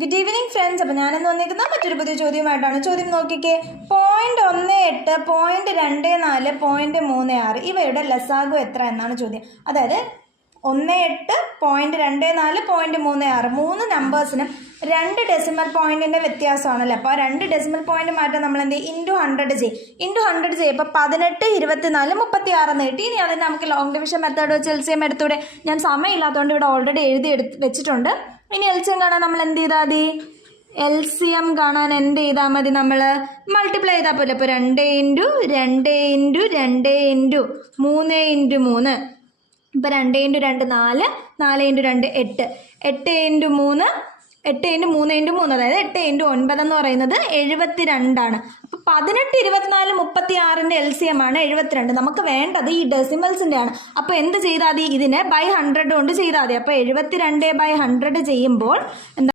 Good evening friends. അപ്പോൾ ഞാനെന്ന് വന്നിരിക്കുന്ന മറ്റൊരു പുതിയ ചോദ്യമായിട്ടാണ്. ചോദ്യം നോക്കിക്കേ. 0.18, 0.24, 0.36 ഇവയുടെ ലസാഗു എത്ര എന്നാണ് ചോദ്യം. അതായത് 18, 0.24, 0.36 മൂന്ന് നമ്പേഴ്സിനും 2 ഡെസിമൽ പോയിന്റിന്റെ വ്യത്യാസമാണല്ലോ. അപ്പോൾ 2 ഡെസിമൽ പോയിന്റ് മാറ്റാൻ നമ്മൾ എന്ത് ചെയ്യും? ഇൻറ്റു 100 ചെയ്യും. ഇൻറ്റു 100 ചെയ്യുമ്പോൾ 18, 24, 36 നീട്ടി. ഇനിയാണ് നമുക്ക് ലോങ് ഡിവിഷൻ മെത്തേഡ് വെച്ച് എൽസിഎം എടുത്തൂടെ. ഞാൻ സമയമില്ലാത്തതുകൊണ്ട് ഇവിടെ ഓൾറെഡി വെച്ചിട്ടുണ്ട്. ഇനി എൽസിഎം കാണാൻ നമ്മൾ എന്ത് ചെയ്താൽ മതി? എൽസിഎം കാണാൻ എന്ത് ചെയ്താൽ മതി? നമ്മൾ മൾട്ടിപ്ലൈ ചെയ്താൽ പോലെ. ഇപ്പോൾ 2 ഇൻറ്റു 2 ഇൻറ്റു 2 ഇൻറ്റു 3 ഇൻറ്റു 3. ഇപ്പോൾ 2 into 2 4, 4 into 2 8, 8 into 3, 8 into 3 into 3, അതായത് 8 ഇൻറ്റു 9 എന്ന് പറയുന്നത് 72 അപ്പോൾ 18, 24, 36ന്റെ എൽസിഎം ആണ് 72. നമുക്ക് വേണ്ടത് ഈ ഡെസിമൽസിൻ്റെ ആണ്. അപ്പോൾ എന്ത് ചെയ്താൽ മതി? ഇതിനെ ബൈ 100 കൊണ്ട് ചെയ്താൽ മതി. അപ്പോൾ 72/100 ചെയ്യുമ്പോൾ എന്താ